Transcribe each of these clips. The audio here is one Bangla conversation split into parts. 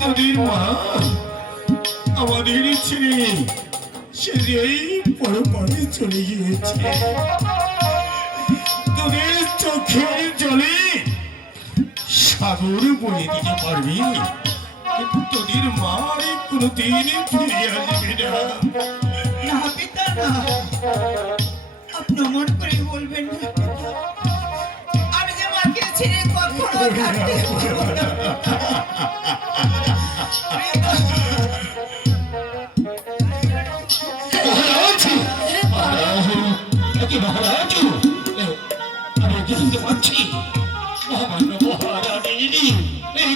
তোদের মা আমাদের ছেড়ে সেই পরপারে চলে গিয়েছে। তোদের চোখের জলে সাগর বলে দিতে পারবি, কিন্তু তোদের মা কোনোদিন ফিরে আসবে না। না পিতা না, আপনি মন করে বলবেন না। আমি যে মাকে ছেড়ে কখনো থাকতে পারবো না।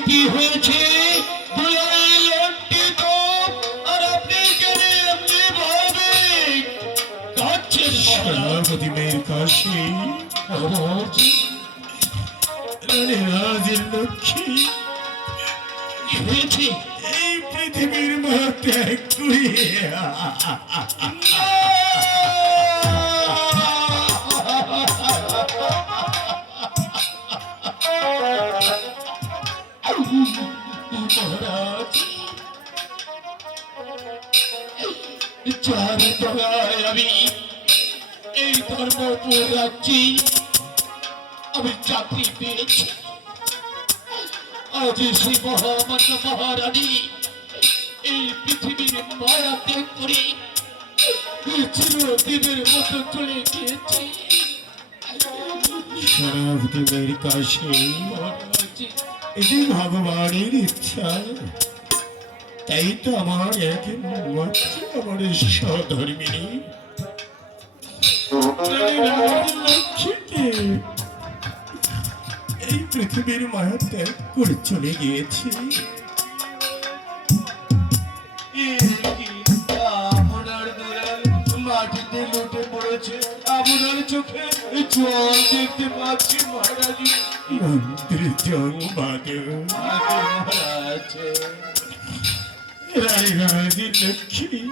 কি হয়েছে? সেনাপতি মেয়ের কাশি রাজের লক্ষ্মী হয়েছে এই পৃথিবীর মা ত্যাগ করিয়ে। যার দয়ায় আমি এই ধর্মপুর রাজ্যে আমি চাকরি পেয়েছি, আজ সেই মহামান্য মহারানী এই পৃথিবীর মায়া ত্যাগ করে চিরদিনের মতো চলে গিয়েছে। সেনাপতির কাছে এটি ভগবানের ইচ্ছা, তাই তো আমার আমার সহধর্মিনী এই পৃথিবীর মায়া ত্যাগ করে চলে গিয়েছে। মাটিতে লুটে পড়েছে, আপনার চোখে জল দেখতে পাচ্ছি মহারাজ। মন্ত্রী লক্ষ্মী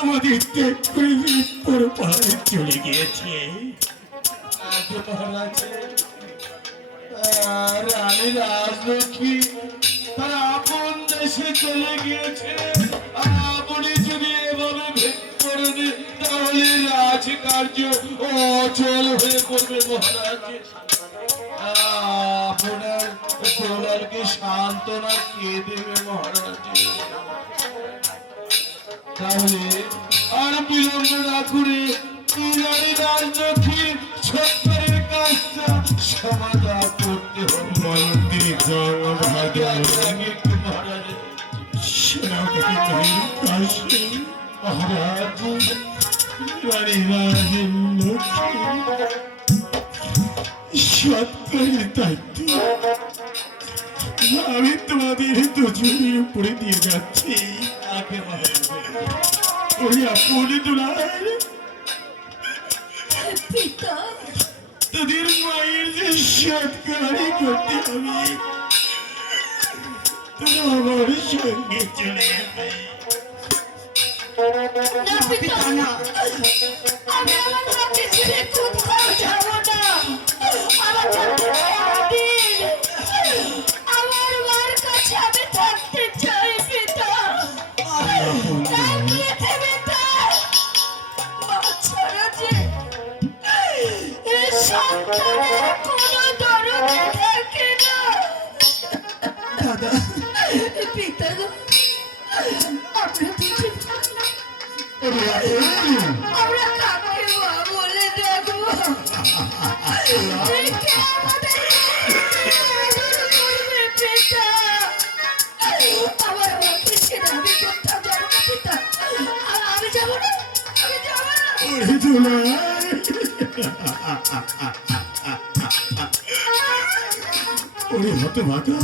আমাদের ত্যাগ করে পুরো পাহাড়ে চলে গিয়েছে। রানী রাজলক্ষ্মী তারা আপন দেশে চলে গিয়েছে। আপনি যদি এভাবে ভেদ করে দেন তাহলে রাজকার্য অচল হয়ে পড়বে মহারাজ। আপনার দোলালকে সান্ত্বনা কে দেবে মহারাজ? তাহলে আর বিলম্ব না করে রানী রাজলক্ষ্মীর সত্তরের কাজটা সমাধান করতে হবে। মন্দির আমি তোমাদের দুজনের উপরে দিয়ে যাচ্ছি। ওই আপনি দুলাল পিতা তোদের মায়ের যে সৎকারই করতে হবে তোরা আমার সঙ্গে চলে যাবে। না পিতা না আমি আমার মাকে ছেড়ে কোথাও যাব না। আমার যত দিন আমার মার কাছে আমি থাকতে চাই পিতা। তাকিয়েছে পিতা মা ছাড়া যে এই সন্তানের কোনো দরদ থাকে না। দাদা পিতা গো, আমরা দুজন আমরা কাকে মা বলে ডাকবো? কে আমাদের আদর করবে পিতা? আমার মাকে ছেড়ে আমি কোথাও যাবো না পিতা। আমি যাবো না, আমি যাবো না। ওরে দুলাল ওরে হতভাগা,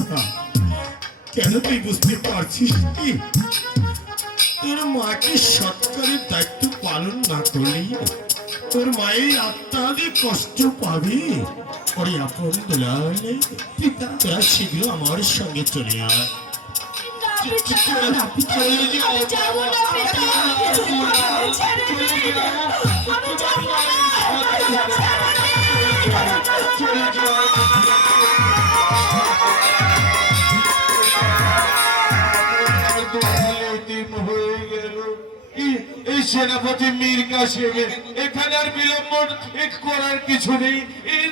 কেন তুই বুঝতে পারছিস কি তোর মাকে সৎকারের দায়িত্ব পালন না করলেই তোর মায়ের আত্মাদি কষ্ট পাবে। ওরে আপন দুলাল তোরা শীঘ্র আমার সঙ্গে চলে আয়। না পিতা, আমি যাবো না পিতা। আমাকে ছেড়ে দিন। আমি যাবো না। এই সেনাপতি মীর কাসেম এখানে আর বিলম্ব করার কিছু নেই। এই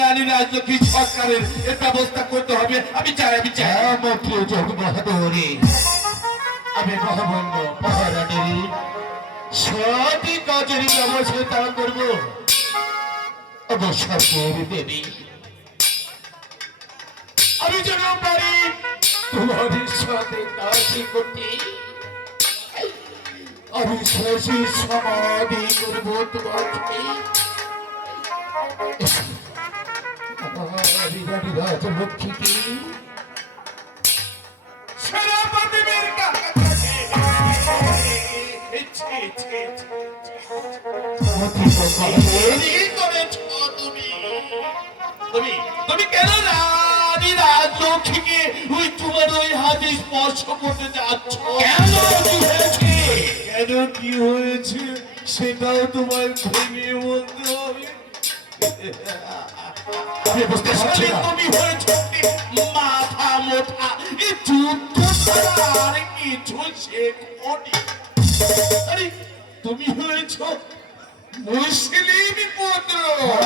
রানী রাজলক্ষ্মী সরকারের এর ব্যবস্থা করতে হবে। আমি চাই মন্ত্রী যোগ বাহাদুরি আমি মহাবন্য মহারানীর সঠিক কাজের ব্যবস্থা করবো। অবশ্যই দেবী আমি যেন পারি তোমার সাথে কাজই করতে। আমি শেষে সমাধি করবো তোমাকে। রাজলক্ষ্মীকে সেনাপতি বীর তুমি কেন রানী রাজলক্ষ্মীকে ওই তোমার ওই হাতে স্পর্শ করতে যাচ্ছ? কেন কি হয়েছে? কেন কি হয়েছে সেটাও তোমায় ভেঙে বলতে হবে। তুমি হয়েছ মাথা মোটা, এই যুদ্ধ ছাড়া আর কিছু শেখনি। আরে তুমি হয়েছ মুসলিম পুত্র।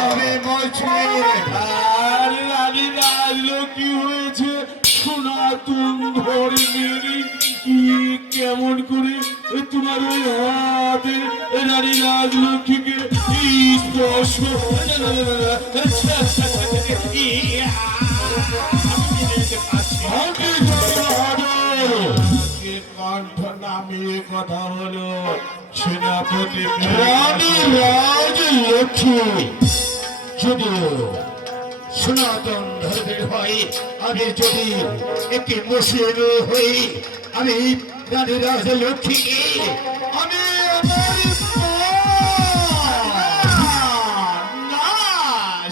আমি মুসলিম। আর রানী রাজলক্ষ্মী হয়েছে সনাতন ধর্মের। কেমন করে তোমার ওই হাতে রানী রাজলক্ষ্মীকে স্পর্শ? কণ্ঠ নামিয়ে কথা হলো সেনাপতি রানী রাজলক্ষ্মী যদিও সনাতন ধর্মের হয়, আমি যদি একটি মুসলিম হই আমি রানী রাজলক্ষ্মীকে আমি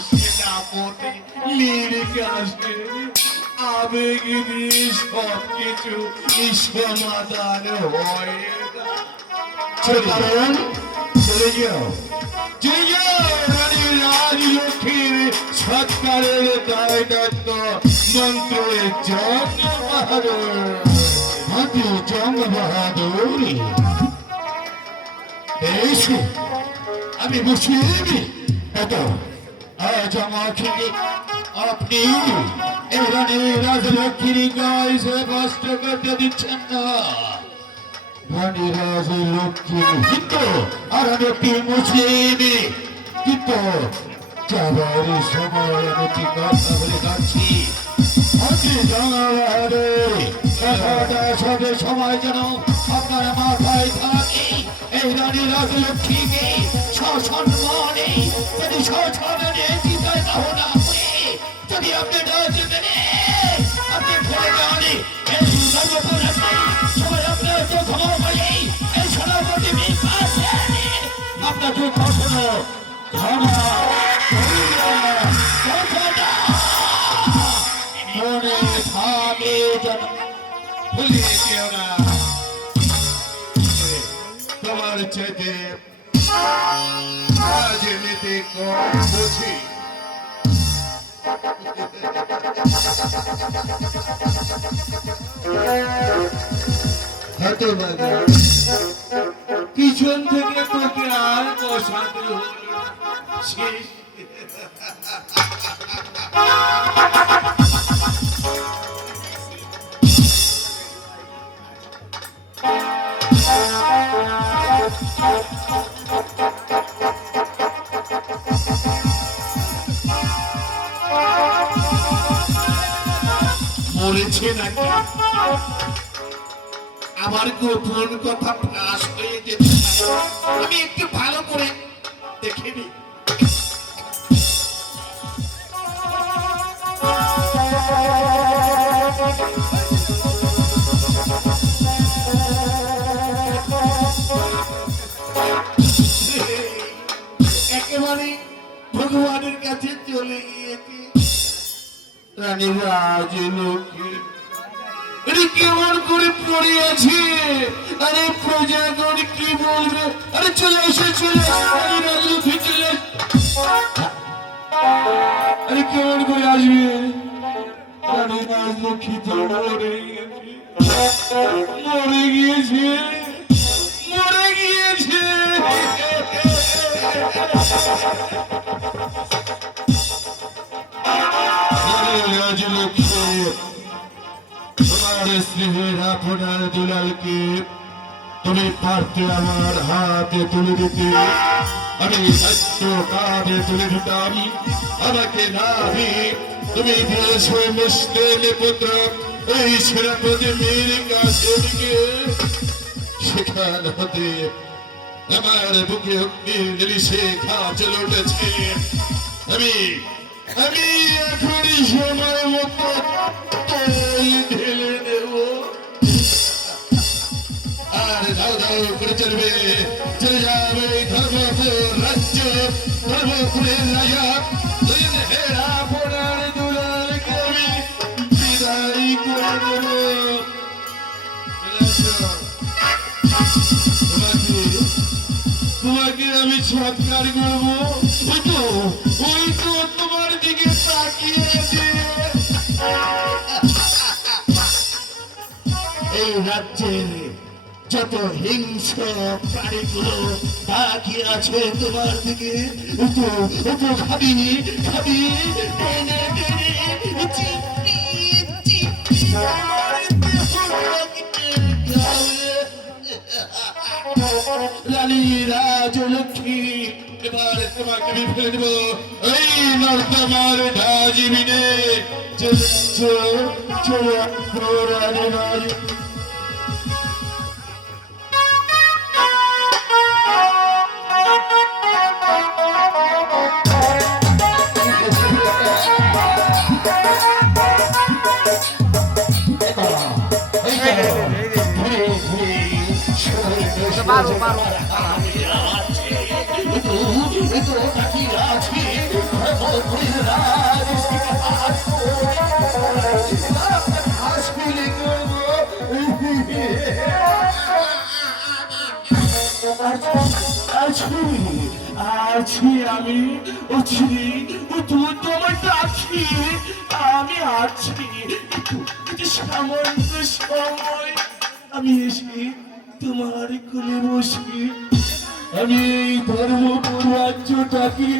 সেনাপতি লিরিকাসে আবেগ দিয়ে সবকিছু সমাধান হয়। চলে যাও রানী রাজলক্ষ্মীর সৎকারের দায় দায়িত্ব মন্ত্রের জন্ম বাহাদুর জন্ম বাহাদুর এসে আমি মুসলিম এত আজ আমাকে আপনি এই রানী রাজলক্ষ্মীর গায়ে সে কষ্ট করতে দিচ্ছেন না। রানী রাজলক্ষ্মী কিন্তু আর আমি একটি মুসলিম, কিন্তু যাবার সময় আমি ঠিক কথা বলে যাচ্ছি। কথাটা সবে সময় যেন আপনার মাথায় থাকে। এই রানী রাজলক্ষ্মীকে সসম্মানে যদি সসম্মানে চিন্তায় না হয়ে যদি আপনি আপনি ফলে যান এই সর্বপুর সবাই আপনার ক্ষমা বলে এই সনাতনী আপনাকে কখনো ক্ষমা করি না। কথাটা মনে থাকে যেন ভুলিয়ে যেও না। তোমার চাইতে আজ এমনিতে কম বুঝি। হয়তো পিছন থেকে তোকে আর বসাতে হলো না। শেষ। মরেছে নাকি? আমার গোপন কথা ফাঁস হয়ে যেতে পারে। আমি একটু ভালো করে দেখে নি। একেবারে ভগবানের কাছে চলে গিয়েছি। রানী রাজলক্ষ্মী কেমন করে পড়ে আছে? আরে প্রজাগণ কি বলবে? আরে চলে এসে চলে আরে রাজলক্ষ্মী চলে। আরে কেমন করে আসবে? রানী রাজলক্ষ্মী তো মরে গিয়েছে, মরে গিয়েছে, মরে গিয়েছে। রাজলক্ষ্মী তোমার স্নেহের আপনার দুলালকে তুমি পারতে আমার হাতে তুলে দিতে, আমি সত্য কাঁধে তুলে দিতাম। আমাকে না তুমি দিয়েছো মুসলিম পুত্র এই সেনাপতি মীর কাসেমকে। সেখান হতে আমার বুকে অগ্নির শেখা চলে উঠেছে। আমি আমি এখনই সময় মতো ঢেলে দেব। আর দাও দাও করে চলবে, চলে যাবে ধর্মপুর রাজ্য, ধর্মপুরের রাজা হেরা পোড়ার দুলালকে আমি বিদায় করে দেব। তোমাকে আমি সৎকার করবো। ওই তো তোমার দিকে তাকিয়ে আছে। এই রাজ্যের যত হিংস্র প্রাণীগুলো তাকিয়ে আছে তোমার দিকে। খাবি খাবি টেনে টেনে চিপড়িয়ে চিপড়িয়ে রানী রাজলক্ষ্মী এবার তোমাকে আমি ফেলে দেব এই নর্দমার ডাজিবিনে। চলো রানী রাজ আছি আমি তোমার আছি আমি আছি সামান্য সময় আমি এসে তোমার কোলে বসি। আমি এই ধর্মপুর রাজ্যটাকে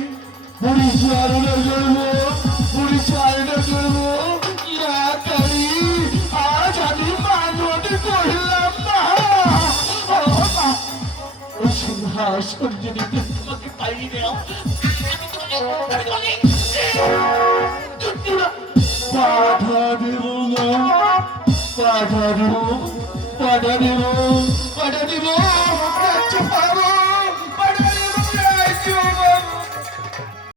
পরিচালনা করবো না করি। আজ আমি মানব করলাম না। সিংহাসন যদি তোমাকে পাই দাও বাধা দেব না, বাধা দেব